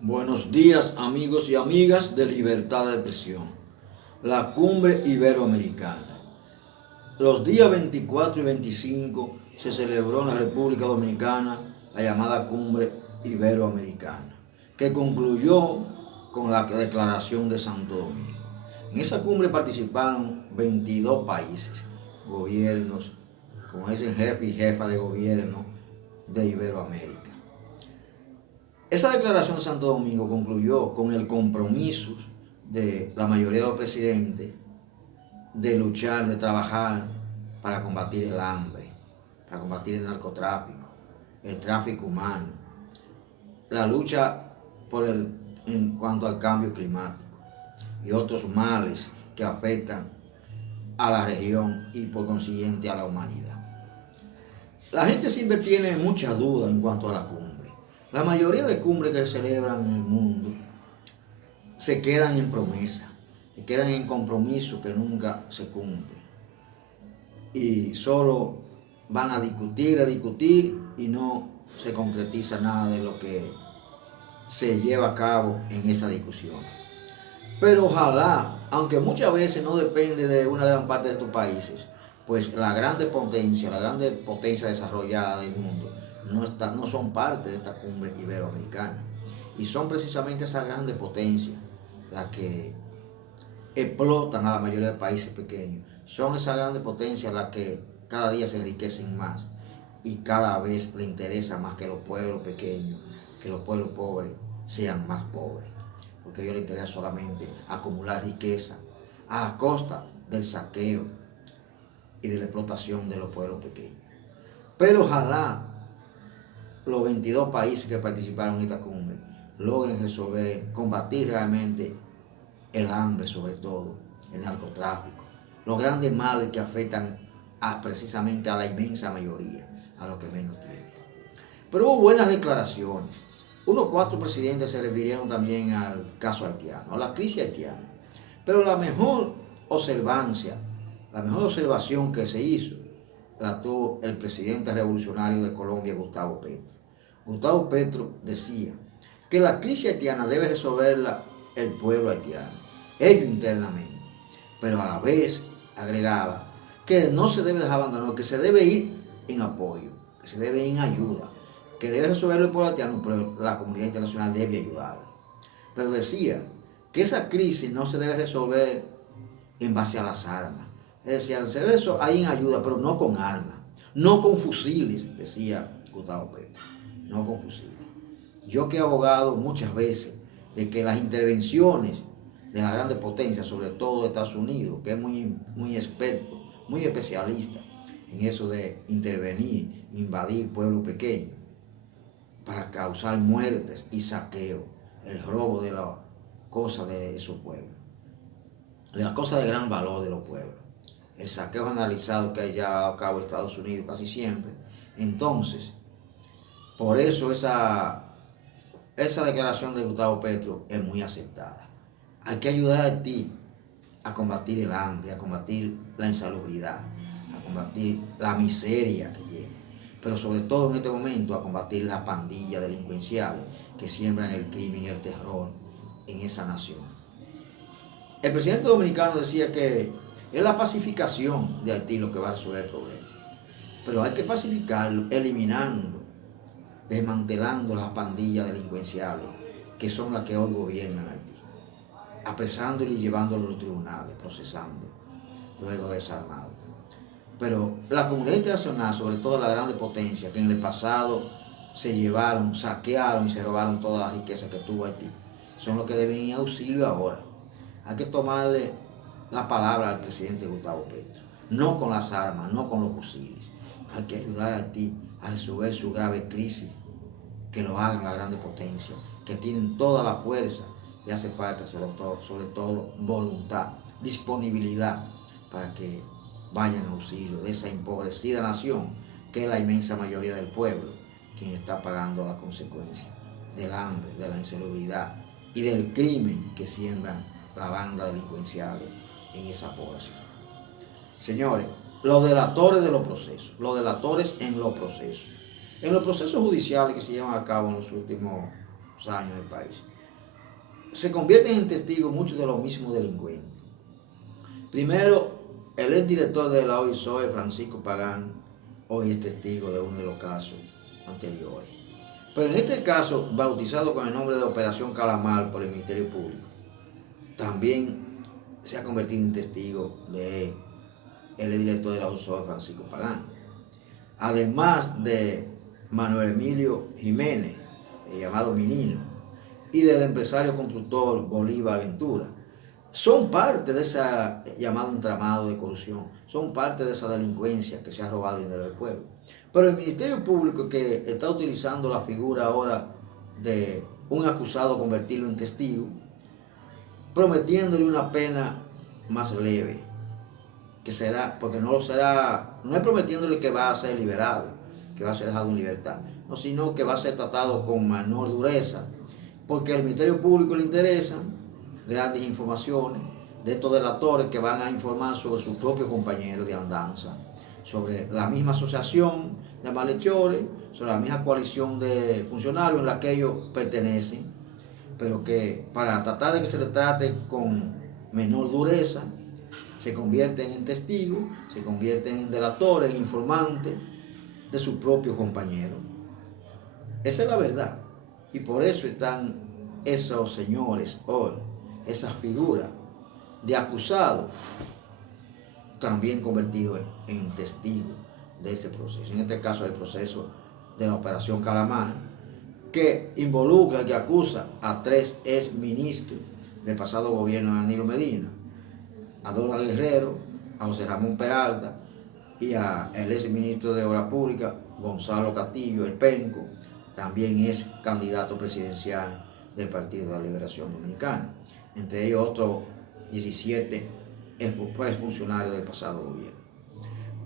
Buenos días amigos y amigas de Libertad de Expresión, la Cumbre Iberoamericana. Los días 24 y 25 se celebró en la República Dominicana la llamada Cumbre Iberoamericana, que concluyó con la Declaración de Santo Domingo. En esa cumbre participaron 22 países, gobiernos, como dicen jefe y jefa de gobierno de Iberoamérica. Esa declaración de Santo Domingo concluyó con el compromiso de la mayoría de los presidentes de luchar, de trabajar para combatir el hambre, para combatir el narcotráfico, el tráfico humano, la lucha en cuanto al cambio climático y otros males que afectan a la región y por consiguiente a la humanidad. La gente siempre tiene mucha duda en cuanto a la cumbre. La mayoría de cumbres que se celebran en el mundo se quedan en promesa, se quedan en compromiso que nunca se cumple. Y solo van a discutir y no se concretiza nada de lo que se lleva a cabo en esa discusión. Pero ojalá, aunque muchas veces no depende de una gran parte de estos países, pues la grande potencia desarrollada del mundo no son parte de esta cumbre iberoamericana. Y son precisamente esas grandes potencias las que explotan a la mayoría de países pequeños. Son esas grandes potencias las que cada día se enriquecen más y cada vez le interesa más que los pueblos pequeños, que los pueblos pobres sean más pobres, porque a ellos les interesa solamente acumular riqueza a costa del saqueo y de la explotación de los pueblos pequeños. Pero ojalá los 22 países que participaron en esta cumbre logren resolver, combatir realmente el hambre, sobre todo el narcotráfico, los grandes males que afectan precisamente a la inmensa mayoría, a los que menos tienen. Pero hubo buenas declaraciones. Unos 4 presidentes se refirieron también al caso haitiano, a la crisis haitiana. Pero la mejor observación que se hizo, la tuvo el presidente revolucionario de Colombia, Gustavo Petro. Gustavo Petro decía que la crisis haitiana debe resolverla el pueblo haitiano, ellos internamente, pero a la vez agregaba que no se debe dejar abandonar, que se debe ir en apoyo, que se debe ir en ayuda, que debe resolverlo el pueblo haitiano, pero la comunidad internacional debe ayudar. Pero decía que esa crisis no se debe resolver en base a las armas. Es decir, al hacer eso hay en ayuda, pero no con armas, no con fusiles, decía Gustavo Petro, no con fusiles. Yo que he abogado muchas veces de que las intervenciones de las grandes potencias, sobre todo Estados Unidos, que es muy experto, muy especialista en eso de intervenir, invadir pueblos pequeños, para causar muertes y saqueo, el robo de las cosas de esos pueblos, de las cosas de gran valor de los pueblos, el saqueo generalizado que ha llevado a cabo Estados Unidos casi siempre. Entonces, por eso esa declaración de Gustavo Petro es muy aceptada. Hay que ayudar a Haití a combatir el hambre, a combatir la insalubridad, a combatir la miseria que tiene, pero sobre todo en este momento a combatir la pandilla delincuencial que siembran el crimen y el terror en esa nación. El presidente dominicano decía que es la pacificación de Haití lo que va a resolver el problema, pero hay que pacificarlo eliminando, desmantelando las pandillas delincuenciales que son las que hoy gobiernan Haití, apresándolo y llevándolo a los tribunales, procesando, luego desarmado. Pero la comunidad internacional, sobre todo la grande potencia, que en el pasado se llevaron, saquearon y se robaron toda la riqueza que tuvo Haití, son los que deben ir a auxilio ahora. Hay que tomarle la palabra al presidente Gustavo Petro, no con las armas, no con los fusiles. Hay que ayudar a Haití a resolver su grave crisis, que lo hagan las grandes potencias, que tienen toda la fuerza y hace falta sobre todo voluntad, disponibilidad para que vayan a auxilio de esa empobrecida nación que es la inmensa mayoría del pueblo quien está pagando las consecuencias del hambre, de la insalubridad y del crimen que siembran la banda delincuencial en esa población. Señores, los delatores de los procesos, los delatores en los procesos judiciales que se llevan a cabo en los últimos años en el país. Se convierten en testigos muchos de los mismos delincuentes. Primero, el exdirector de la OISOE, Francisco Pagán, hoy es testigo de uno de los casos anteriores. Pero en este caso, bautizado con el nombre de Operación Calamar por el Ministerio Público, también se ha convertido en testigo de el director de la OISOE, Francisco Pagán. Además de Manuel Emilio Jiménez, llamado Minino, y del empresario constructor Bolívar Ventura, son parte de ese llamado entramado de corrupción, son parte de esa delincuencia que se ha robado dinero del pueblo. Pero el Ministerio Público, que está utilizando la figura ahora de un acusado, convertirlo en testigo, prometiéndole una pena más leve, que será, porque no lo será, no es prometiéndole que va a ser liberado, que va a ser dejado en libertad, no, sino que va a ser tratado con menor dureza, porque al Ministerio Público le interesan grandes informaciones de estos delatores que van a informar sobre sus propios compañeros de andanza, sobre la misma asociación de malhechores, sobre la misma coalición de funcionarios en la que ellos pertenecen, pero que para tratar de que se les trate con menor dureza, se convierten en testigos, se convierten en delatores, en informantes de sus propios compañeros. Esa es la verdad. Y por eso están esos señores hoy, esas figuras de acusados, también convertidos en testigos de ese proceso. En este caso, el proceso de la Operación Calamar, que involucra, que acusa a 3 exministros del pasado gobierno de Danilo Medina, a Donald Guerrero, a José Ramón Peralta y a el exministro de Obras Públicas, Gonzalo Castillo, el Penco, también es candidato presidencial del Partido de la Liberación Dominicana. Entre ellos otros 17 funcionarios del pasado gobierno.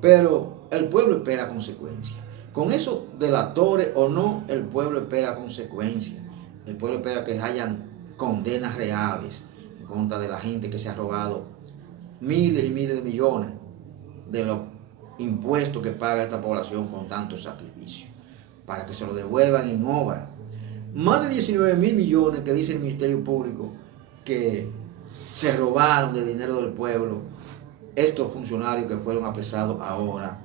Pero el pueblo espera consecuencias. Con esos delatores o no, el pueblo espera consecuencias. El pueblo espera que hayan condenas reales en contra de la gente que se ha robado miles y miles de millones de los impuestos que paga esta población con tanto sacrificio, para que se lo devuelvan en obra. Más de 19.000 millones que dice el Ministerio Público que se robaron de dinero del pueblo estos funcionarios que fueron apresados ahora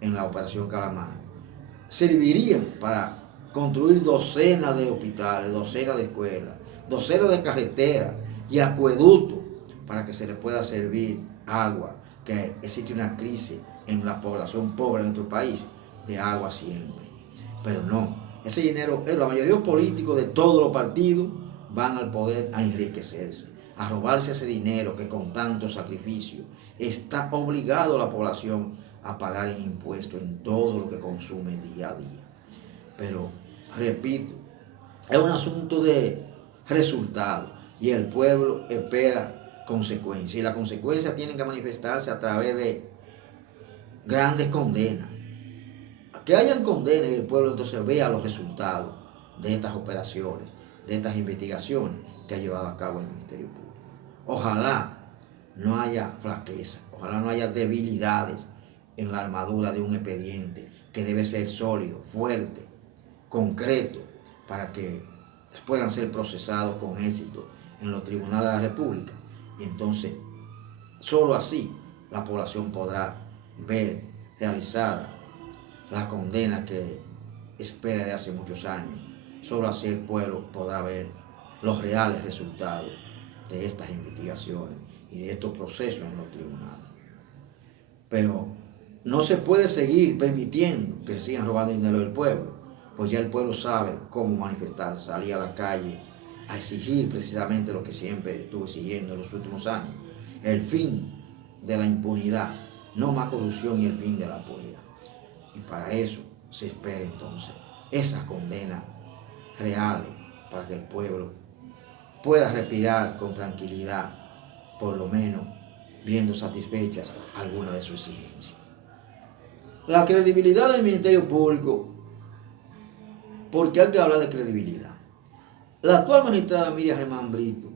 en la Operación Calamar. Servirían para construir docenas de hospitales, docenas de escuelas, docenas de carreteras y acueductos para que se les pueda servir agua, que existe una crisis en la población pobre de nuestro país de agua siempre. Pero no, ese dinero, la mayoría de los políticos de todos los partidos van al poder a enriquecerse, a robarse ese dinero que con tanto sacrificio está obligado a la población a pagar en impuestos en todo lo que consume día a día. Pero, repito, es un asunto de resultado y el pueblo espera consecuencias. Y las consecuencias tienen que manifestarse a través de grandes condenas. Que hayan condenas y el pueblo entonces vea los resultados de estas operaciones, de estas investigaciones que ha llevado a cabo el Ministerio Público. Ojalá no haya flaqueza, ojalá no haya debilidades en la armadura de un expediente que debe ser sólido, fuerte, concreto, para que puedan ser procesados con éxito en los tribunales de la República. Y entonces, solo así la población podrá ver realizada la condena que espera de hace muchos años. Solo así el pueblo podrá ver los reales resultados de estas investigaciones y de estos procesos en los tribunales. Pero no se puede seguir permitiendo que se sigan robando dinero del pueblo, pues ya el pueblo sabe cómo manifestarse, salir a la calle a exigir precisamente lo que siempre estuvo exigiendo en los últimos años: el fin de la impunidad, no más corrupción, y el fin de la impunidad. Y para eso se espera entonces esas condenas reales para que el pueblo pueda respirar con tranquilidad, por lo menos viendo satisfechas algunas de sus exigencias. La credibilidad del Ministerio Público, porque hay que hablar de credibilidad. La actual magistrada Miriam Germán Brito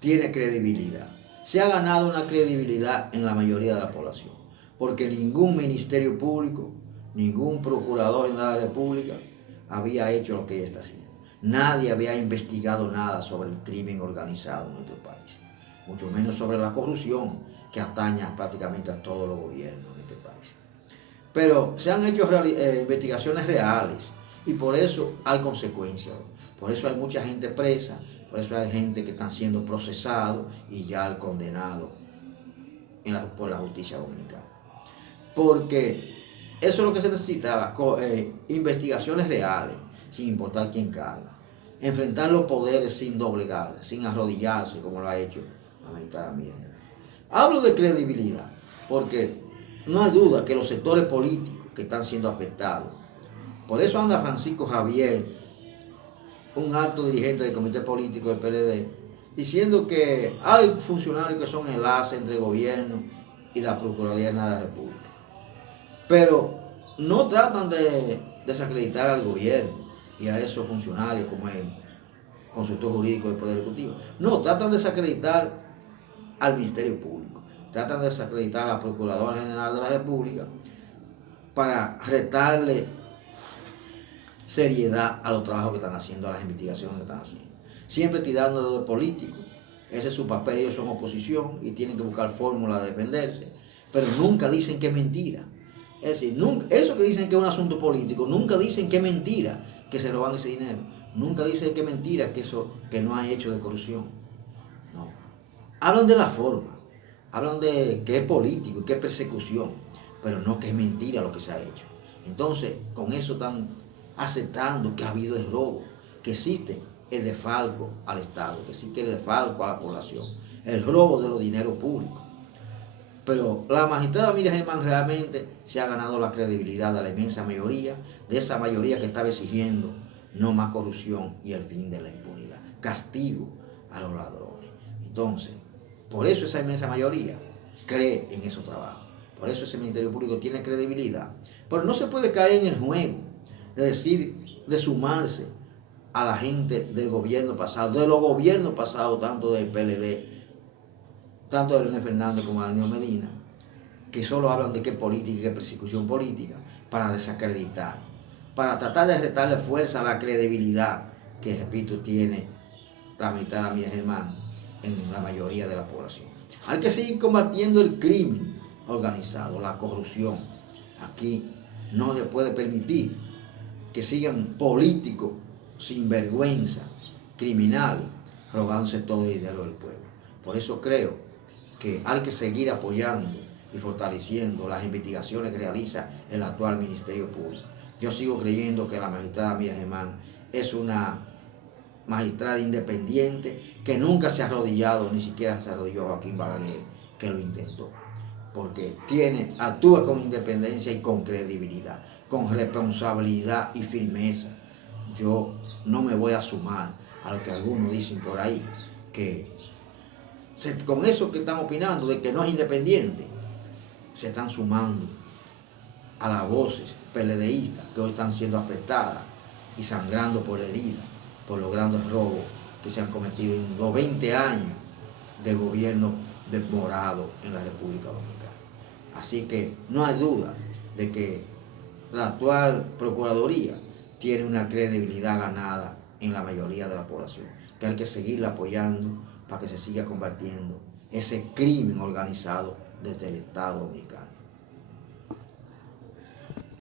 tiene credibilidad. Se ha ganado una credibilidad en la mayoría de la población, porque ningún Ministerio Público, ningún procurador en la República había hecho lo que ella está haciendo. nadie había investigado nada sobre el crimen organizado en nuestro país, mucho menos sobre la corrupción que atañe prácticamente a todos los gobiernos en este país. Pero se han hecho investigaciones reales y por eso hay consecuencias. Por eso hay mucha gente presa, por eso hay gente que están siendo procesados y ya condenados por la justicia dominicana. Porque eso es lo que se necesitaba, investigaciones reales, sin importar quién carga. Enfrentar los poderes sin doblegarse, sin arrodillarse, como lo ha hecho la magistrada Miriam. Hablo de credibilidad, porque no hay duda que los sectores políticos que están siendo afectados, por eso anda Francisco Javier, un alto dirigente del comité político del PLD, diciendo que hay funcionarios que son enlaces entre el gobierno y la Procuraduría General de la República. Pero no tratan de desacreditar al gobierno y a esos funcionarios como el consultor jurídico del Poder Ejecutivo. No, tratan de desacreditar al Ministerio Público, tratan de desacreditar a la Procuradora General de la República para retarle seriedad a los trabajos que están haciendo, a las investigaciones que están haciendo. Siempre tirándolo de político, ese es su papel, ellos son oposición y tienen que buscar fórmulas de defenderse, pero nunca dicen que es mentira. Es decir, nunca, eso que dicen que es un asunto político, nunca dicen que es mentira que se roban ese dinero, nunca dicen que es mentira que no hay hecho de corrupción. No. Hablan de la forma, hablan de que es político y que es persecución, pero no que es mentira lo que se ha hecho. Entonces, con eso están aceptando que ha habido el robo, que existe el desfalco al Estado, que existe el desfalco a la población, el robo de los dineros públicos. Pero la magistrada Miriam Germán realmente se ha ganado la credibilidad de la inmensa mayoría, de esa mayoría que estaba exigiendo no más corrupción y el fin de la impunidad, castigo a los ladrones. Entonces, por eso esa inmensa mayoría cree en esos trabajos, por eso ese Ministerio Público tiene credibilidad. Pero no se puede caer en el juego de decir, de sumarse a la gente del gobierno pasado, de los gobiernos pasados, tanto del PLD, tanto de Leonel Fernández como de Danilo Medina, que solo hablan de qué política y qué persecución política, para desacreditar, para tratar de restarle fuerza a la credibilidad que, repito, tiene la mitad de Miriam Germán en la mayoría de la población. Hay que seguir combatiendo el crimen organizado, la corrupción. Aquí no se puede permitir que sigan políticos sin vergüenza, criminales, robándose todo el dinero del pueblo. Por eso creo que hay que seguir apoyando y fortaleciendo las investigaciones que realiza el actual Ministerio Público. Yo sigo creyendo que la magistrada Miriam Germán es una magistrada independiente que nunca se ha arrodillado, ni siquiera se arrodilló Joaquín Balaguer, que lo intentó, porque actúa con independencia y con credibilidad, con responsabilidad y firmeza. Yo no me voy a sumar a lo que algunos dicen por ahí, que con eso que están opinando de que no es independiente, se están sumando a las voces PLDistas que hoy están siendo afectadas y sangrando por la herida, por los grandes robos que se han cometido en los 20 años de gobierno demorado en la República Dominicana. Así que no hay duda de que la actual Procuraduría tiene una credibilidad ganada en la mayoría de la población, que hay que seguirla apoyando para que se siga combatiendo ese crimen organizado desde el Estado Dominicano.